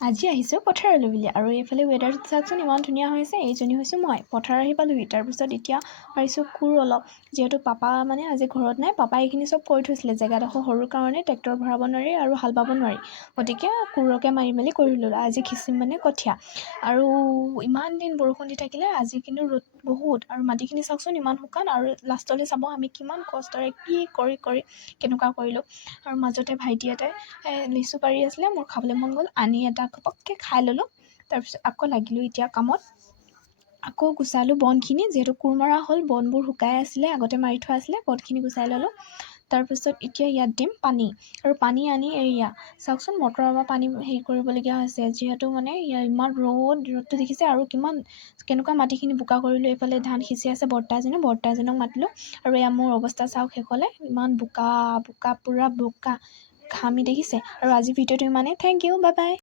আজি আহিছোঁ পথাৰলৈ বুলি আৰু এইফালে ৱেডাৰটো চাওকচোন ইমান ধুনীয়া হৈছে। এইজনী হৈছোঁ মই। পথাৰ আহি পালোহি। তাৰপিছত এতিয়া পাৰিছোঁ কোৰ অলপ, যিহেতু পাপা মানে আজি ঘৰত নাই। পাপাই এইখিনি চব কৰি থৈছিলে। জেগাডোখৰ সৰুৰ কাৰণে ট্ৰেক্টৰ ভৰাব নোৱাৰি আৰু হাল বাব নোৱাৰি, গতিকে কোৰকে মাৰি মেলি কৰি ল'লোঁ। আজি খিচিম মানে কঠীয়া, আৰু ইমান দিন বৰষুণ দি থাকিলে, আজি কিন্তু ৰ'দ বহুত, আৰু মাটিখিনি চাওকচোন ইমান শুকান। আৰু লাষ্টলৈ চাব আমি কিমান কষ্টৰে কি কৰি কেনেকুৱা কৰিলোঁ। আৰু মাজতে ভাইটি এটাই লিচু পাৰি আছিলে, মোৰ খাবলৈ মন গ'ল, আনি এটা ঘপককৈ খাই ল'লোঁ। তাৰপিছত আকৌ লাগিলোঁ এতিয়া কামত। আকৌ গুচালোঁ বনখিনি, যিহেতু কোৰ মৰা হ'ল, বনবোৰ শুকাই আছিলে, আগতে মাৰি থোৱা আছিলে, বনখিনি গুচাই ল'লোঁ। তাৰপিছত এতিয়া ইয়াত দিম পানী, আৰু পানী আনি এয়া চাওকচোন মটৰৰ পৰা পানী হেৰি কৰিবলগীয়া হৈছে, যিহেতু মানে ইমান ৰ'দটো দেখিছে, আৰু কেনেকুৱা মাটিখিনি বোকা কৰিলোঁ। এইফালে ধান সিঁচি আছে বৰ্তাজনক মাতিলোঁ, আৰু এয়া মোৰ অৱস্থা চাওক শেষলৈ, ইমান বোকা পূৰা বোকা ঘামি দেখিছে। আৰু আজি ভিডিঅ'টো ইমানেই। Thank you, bye by.